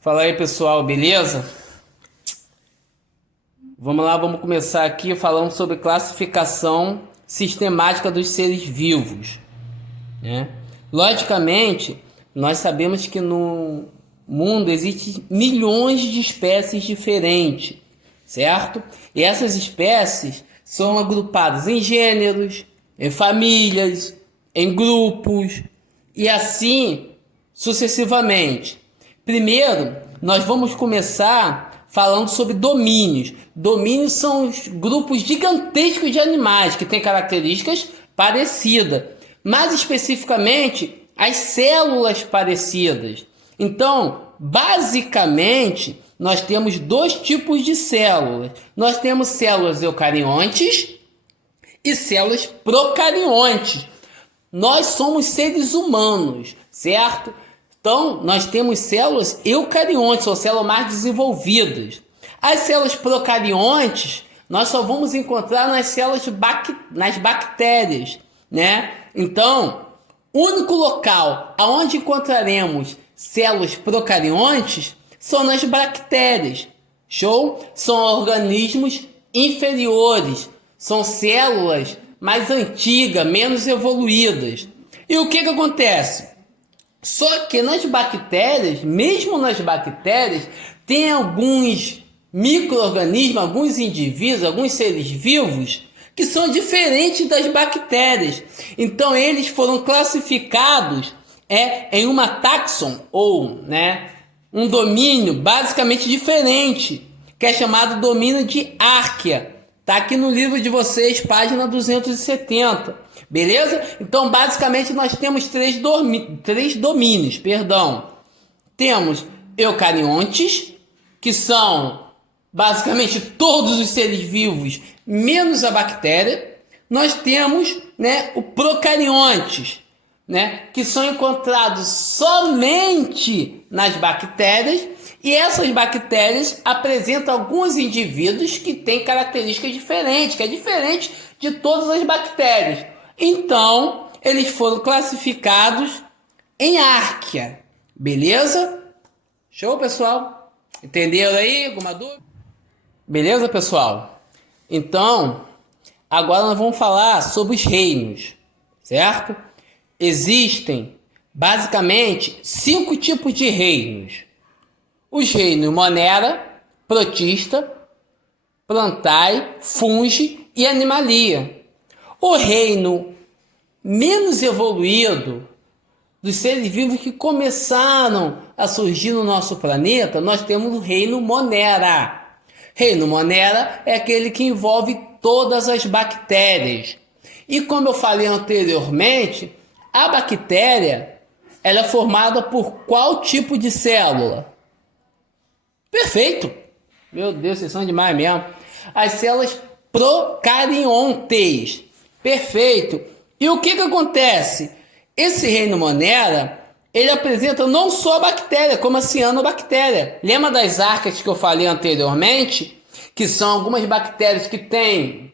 Fala aí, pessoal, beleza? Vamos lá, vamos começar aqui falando sobre classificação sistemática dos seres vivos, né? Logicamente, nós sabemos que no mundo existem milhões de espécies diferentes, certo? E essas espécies são agrupadas em gêneros, em famílias, em grupos e assim sucessivamente. Primeiro, nós vamos começar falando sobre domínios. Domínios são os grupos gigantescos de animais que têm características parecidas, mais especificamente as células parecidas. Então, basicamente, nós temos dois tipos de células. Nós temos células eucariontes e células procariontes. Nós somos seres humanos, certo? Então, nós temos células eucariontes, ou células mais desenvolvidas. As células procariontes, nós só vamos encontrar nas células nas bactérias, né? Então, o único local onde encontraremos células procariontes são nas bactérias. Show? São organismos inferiores, são células mais antigas, menos evoluídas. E o que acontece? Só que nas bactérias, mesmo nas bactérias, tem alguns micro-organismos, alguns indivíduos, alguns seres vivos que são diferentes das bactérias. Então eles foram classificados em uma taxon ou um domínio basicamente diferente, que é chamado domínio de Arquea. Está aqui no livro de vocês, página 270. Beleza? Então, basicamente, nós temos três domínios. Temos eucariontes, que são basicamente todos os seres vivos, menos a bactéria. Nós temos o procariontes, que são encontrados somente nas bactérias. E essas bactérias apresentam alguns indivíduos que têm características diferentes, que é diferente de todas as bactérias. Então, eles foram classificados em Arquea. Beleza? Show, pessoal? Entenderam aí? Alguma dúvida? Beleza, pessoal? Então, agora nós vamos falar sobre os reinos, certo? Existem, basicamente, 5 tipos de reinos. Os reinos Monera, Protista, Plantae, Fungi e Animalia. O reino menos evoluído dos seres vivos que começaram a surgir no nosso planeta, nós temos o reino Monera. Reino Monera é aquele que envolve todas as bactérias. E como eu falei anteriormente, a bactéria ela é formada por qual tipo de célula? Perfeito! Meu Deus, vocês são demais mesmo. As células procariontes. Perfeito. E o que acontece? Esse reino Monera, ele apresenta não só a bactéria, como a cianobactéria. Lembra das arcas que eu falei anteriormente? Que são algumas bactérias que têm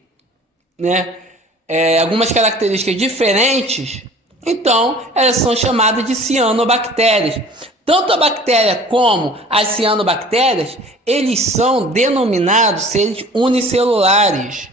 algumas características diferentes. Então, elas são chamadas de cianobactérias. Tanto a bactéria como as cianobactérias, eles são denominados seres unicelulares,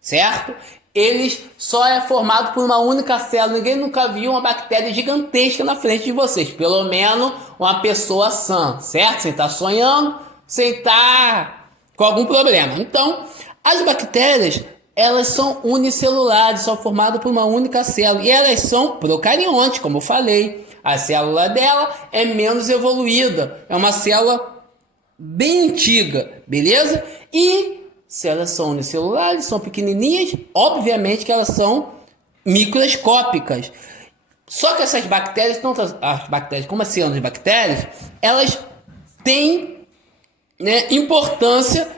certo? Eles só é formado por uma única célula. Ninguém nunca viu uma bactéria gigantesca na frente de vocês. Pelo menos uma pessoa sã, certo? Sem estar sonhando, sem estar com algum problema. Então, as bactérias, elas são unicelulares, são formadas por uma única célula. E elas são procariontes, como eu falei. A célula dela é menos evoluída. É uma célula bem antiga, beleza? E se elas são unicelulares, são pequenininhas, obviamente que elas são microscópicas. Só que essas bactérias, tanto as bactérias como as cianobactérias, elas têm importância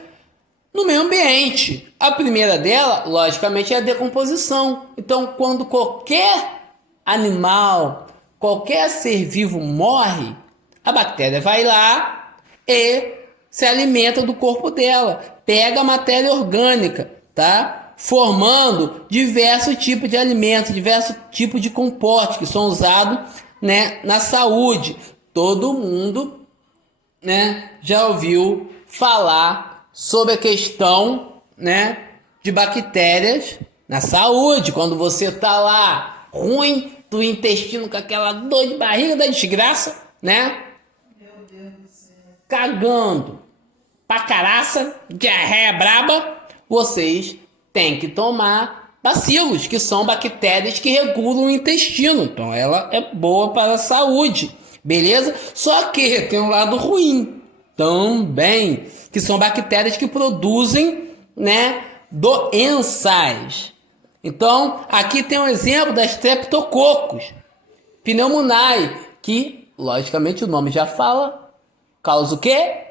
no meio ambiente. A primeira dela, logicamente, é a decomposição. Então, quando qualquer animal, qualquer ser vivo morre, a bactéria vai lá e se alimenta do corpo dela, pega a matéria orgânica, tá? Formando diversos tipos de alimentos, diversos tipos de compostos que são usados na saúde. Todo mundo né, já ouviu falar sobre a questão, né, de bactérias na saúde. Quando você tá lá ruim do intestino com aquela dor de barriga da desgraça, né? Meu Deus do céu. Cagando pra caraça, diarreia braba, vocês têm que tomar bacilos, que são bactérias que regulam o intestino. Então ela é boa para a saúde, beleza? Só que tem um lado ruim também, que são bactérias que produzem, né, doenças. Então, aqui tem um exemplo das Streptococcus pneumoniae, que, logicamente, o nome já fala, causa o quê?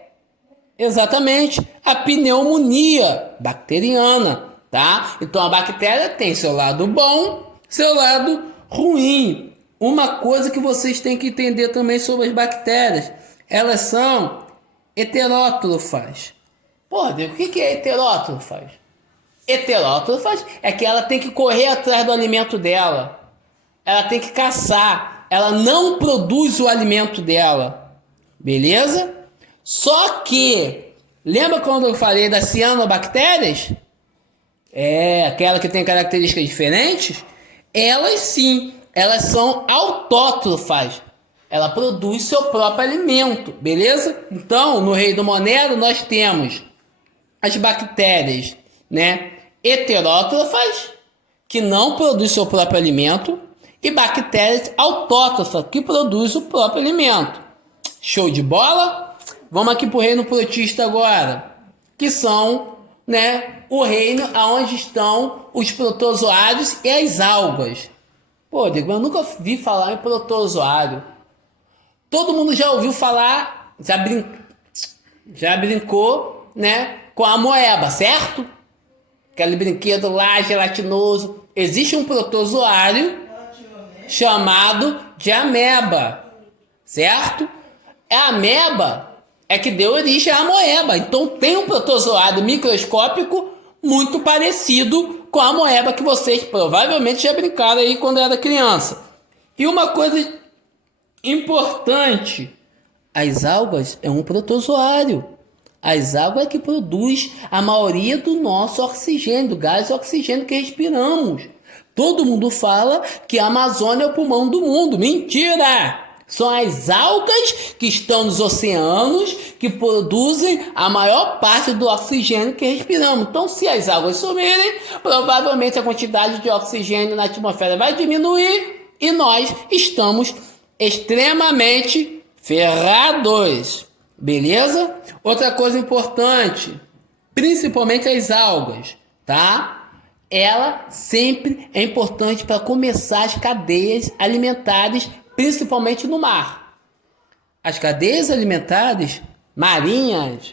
Exatamente, a pneumonia bacteriana, tá? Então, a bactéria tem seu lado bom, seu lado ruim. Uma coisa que vocês têm que entender também sobre as bactérias, elas são heterótrofas. Pô, Diego, o que é heterótrofas? Heterótrofas é que ela tem que correr atrás do alimento dela. Ela tem que caçar. Ela não produz o alimento dela. Beleza? Só que, lembra quando eu falei das cianobactérias? Aquela que tem características diferentes? Elas sim, elas são autótrofas. Ela produz seu próprio alimento, beleza? Então, no Reino Monero, nós temos as bactérias, né, heterótrofas, que não produzem seu próprio alimento, e bactérias autótrofas, que produzem o próprio alimento. Show de bola? Vamos aqui para o reino protista agora, que são, né, o reino onde estão os protozoários e as algas. Pô, Diego, eu nunca vi falar em protozoário. Todo mundo já ouviu falar, já brincou, né, com a amoeba, certo? Aquele brinquedo lá gelatinoso. Existe um protozoário chamado de ameba, certo? A ameba é que deu origem à amoeba. Então tem um protozoário microscópico muito parecido com a amoeba que vocês provavelmente já brincaram aí quando era criança. E uma coisa importante, as algas é um protozoário. As algas é que produz a maioria do nosso oxigênio, do gás oxigênio que respiramos. Todo mundo fala que a Amazônia é o pulmão do mundo. Mentira! São as algas que estão nos oceanos que produzem a maior parte do oxigênio que respiramos. Então, se as algas sumirem, provavelmente a quantidade de oxigênio na atmosfera vai diminuir e nós estamos extremamente ferrados. Beleza? Outra coisa importante, principalmente as algas, tá? Ela sempre é importante para começar as cadeias alimentares, principalmente no mar. As cadeias alimentares marinhas,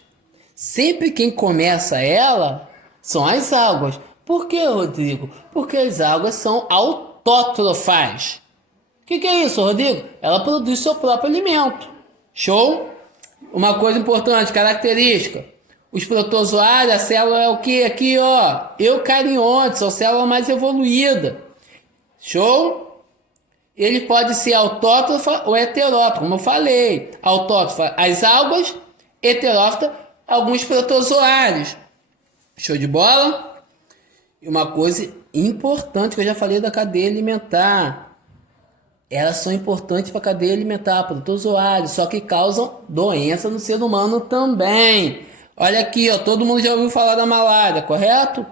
sempre quem começa ela são as algas. Por que, Rodrigo? Porque as algas são autótrofas. O que é isso, Rodrigo? Ela produz seu próprio alimento. Show? Uma coisa importante, característica. Os protozoários, a célula é o que? Aqui, ó. Eucarionte, são célula mais evoluída. Show? Ele pode ser autótrofa ou heterótrofa, como eu falei. Autótrofa, as algas. Heterótrofa, alguns protozoários. Show de bola? E uma coisa importante que eu já falei da cadeia alimentar. Elas são importantes para a cadeia alimentar, protozoários, só que causam doença no ser humano também. Olha aqui, ó, todo mundo já ouviu falar da malária, correto?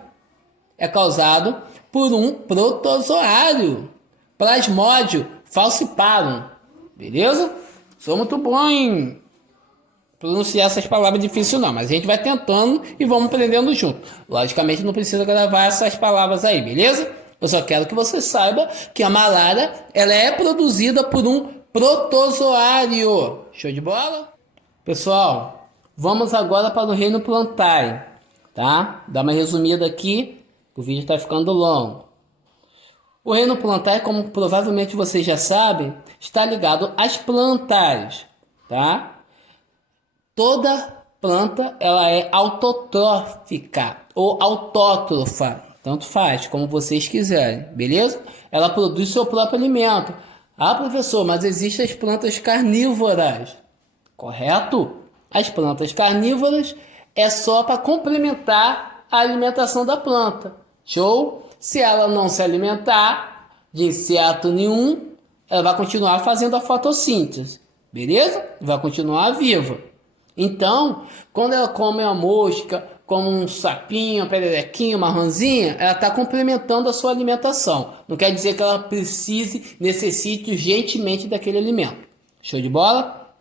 É causado por um protozoário, Plasmodium falciparum, beleza? Sou muito bom em pronunciar essas palavras difíceis não, mas a gente vai tentando e vamos aprendendo junto. Logicamente não precisa gravar essas palavras aí, beleza? Eu só quero que você saiba que a malária ela é produzida por um protozoário. Show de bola? Pessoal, vamos agora para o reino plantae, tá? Dá uma resumida aqui, o vídeo está ficando longo. O reino plantae, como provavelmente vocês já sabem, está ligado às plantas, tá? Toda planta ela é autotrófica ou autótrofa. Tanto faz, como vocês quiserem, beleza? Ela produz seu próprio alimento. Ah, professor, mas existem as plantas carnívoras, correto? As plantas carnívoras é só para complementar a alimentação da planta. Show? Se ela não se alimentar de inseto nenhum, ela vai continuar fazendo a fotossíntese. Beleza? Vai continuar viva. Então, quando ela come uma mosca, como um sapinho, uma pererequinha, uma rãzinha, ela está complementando a sua alimentação. Não quer dizer que ela necessite urgentemente daquele alimento. Show de bola?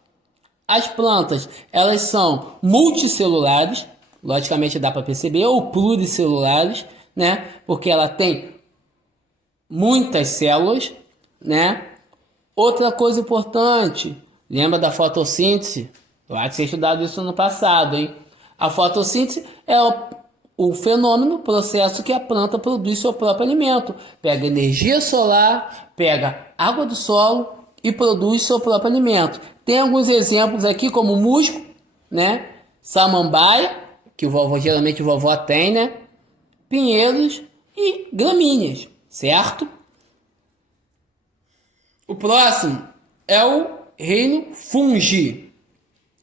As plantas, elas são multicelulares, logicamente dá para perceber, ou pluricelulares, né? Porque ela tem muitas células, né? Outra coisa importante, lembra da fotossíntese? Eu acho que você estudado isso no passado, hein? A fotossíntese é o fenômeno, processo que a planta produz seu próprio alimento. Pega energia solar, pega água do solo e produz seu próprio alimento. Tem alguns exemplos aqui, como musgo, né? Samambaia, que geralmente vovó tem, né? Pinheiros e gramíneas, certo? O próximo é o reino fungi,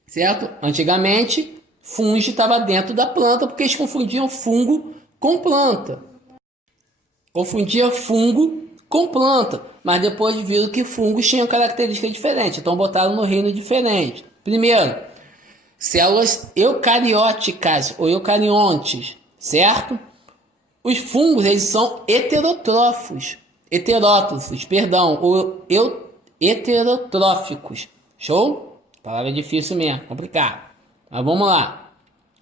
certo? Antigamente, fungi estava dentro da planta porque eles confundiam fungo com planta. Confundia fungo com planta, mas depois viram que fungos tinham características diferentes, então botaram no reino diferente. Primeiro, células eucarióticas ou eucariontes, certo? Os fungos, eles são heterótrofos, ou heterotróficos. Show? Palavra difícil mesmo, complicado. Mas vamos lá.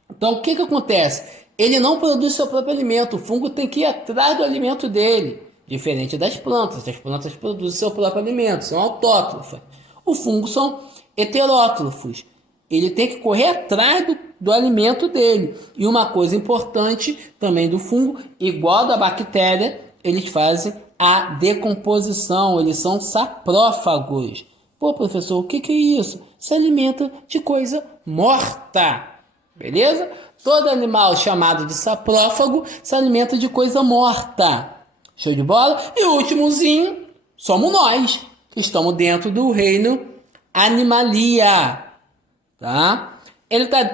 Então, o que acontece? Ele não produz seu próprio alimento. O fungo tem que ir atrás do alimento dele. Diferente das plantas. As plantas produzem seu próprio alimento. São autótrofas. Os fungos são heterótrofos. Ele tem que correr atrás do alimento dele. E uma coisa importante também do fungo, igual da bactéria, eles fazem a decomposição. Eles são saprófagos. Pô, professor, o que é isso? Se alimenta de coisa morta. Beleza? Todo animal chamado de saprófago se alimenta de coisa morta. Show de bola? E o últimozinho somos nós, que estamos dentro do reino Animalia. Tá?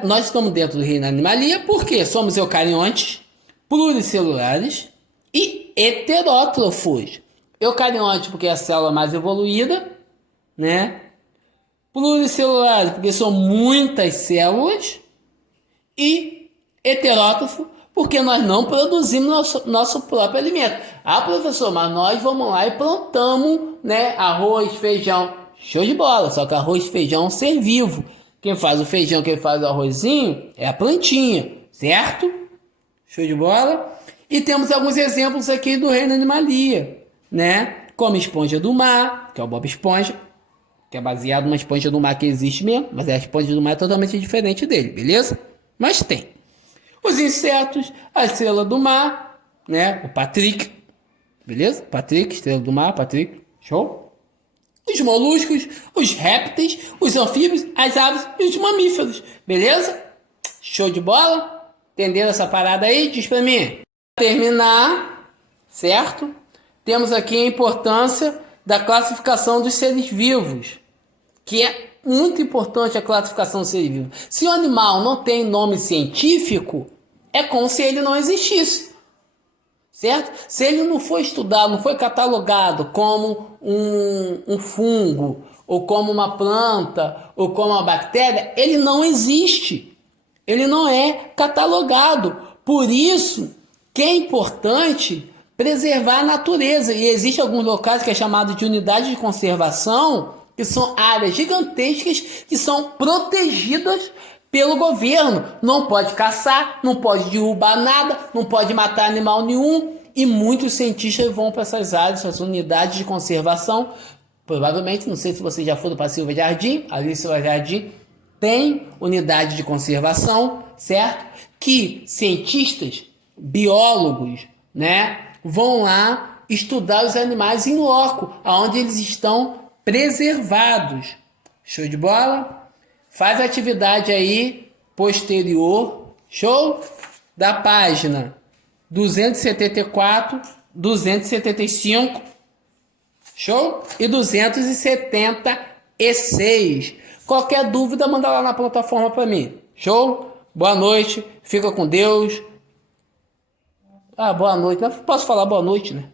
Nós estamos dentro do reino Animalia porque somos eucariontes, pluricelulares e heterótrofos. Eucarionte porque é a célula mais evoluída, né? Pluricelulares porque são muitas células e heterótrofo porque nós não produzimos nosso próprio alimento. Ah, professor, mas nós vamos lá e plantamos, né, arroz, feijão. Show de bola, só que arroz e feijão é um ser vivo. Quem faz o feijão, quem faz o arrozinho é a plantinha, certo? Show de bola? E temos alguns exemplos aqui do reino Animalia, né? Como esponja do mar, que é o Bob Esponja, que é baseado numa esponja do mar que existe mesmo, mas a esponja do mar é totalmente diferente dele, beleza? Mas tem. Os insetos, a estrela do mar, né? O Patrick, beleza? Patrick, estrela do mar, Patrick, show? Os moluscos, os répteis, os anfíbios, as aves e os mamíferos, beleza? Show de bola? Entenderam essa parada aí? Diz pra mim. Para terminar, certo? Temos aqui a importância da classificação dos seres vivos, que é muito importante a classificação dos seres vivos. Se o animal não tem nome científico, é como se ele não existisse, certo? Se ele não foi estudado, não foi catalogado como um fungo, ou como uma planta, ou como uma bactéria, ele não existe. Ele não é catalogado. Por isso que é importante preservar a natureza. E existem alguns locais que é chamado de unidade de conservação, que são áreas gigantescas que são protegidas pelo governo. Não pode caçar, não pode derrubar nada, não pode matar animal nenhum. E muitos cientistas vão para essas áreas, essas unidades de conservação. Provavelmente, não sei se você já foi para Silva Jardim, ali Silva Jardim tem unidade de conservação, certo? Que cientistas, biólogos, né, vão lá estudar os animais em loco, onde eles estão preservados. Show de bola? Faz a atividade aí posterior, show? Da página 274, 275, show? E 276. Qualquer dúvida, manda lá na plataforma para mim. Show? Boa noite, fica com Deus. Ah, boa noite. Não posso falar boa noite, né?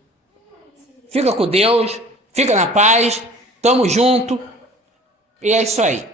Fica com Deus, fica na paz, tamo junto. E é isso aí.